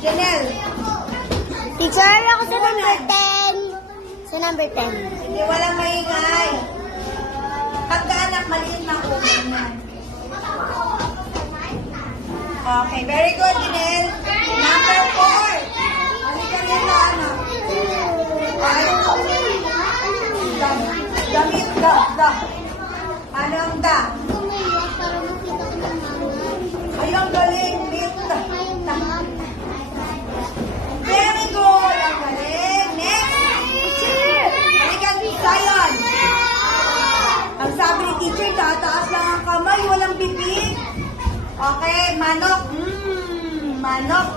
Janelle. Teacher, ako sa number 10. Sa number 10. Hindi, walang maingay. Pagkaanak, maliit na ulo yan. Okay, very good, Janelle. Number 4. Halika rin na, ano. Damit, da. Ano ang da? Ay, ang galing. Lit. Very good. Ang galing. Next. Halika, Zion. Ang sabi ni teacher, tataas lang ang kamay, walang bibig. Okay, manok. Manok.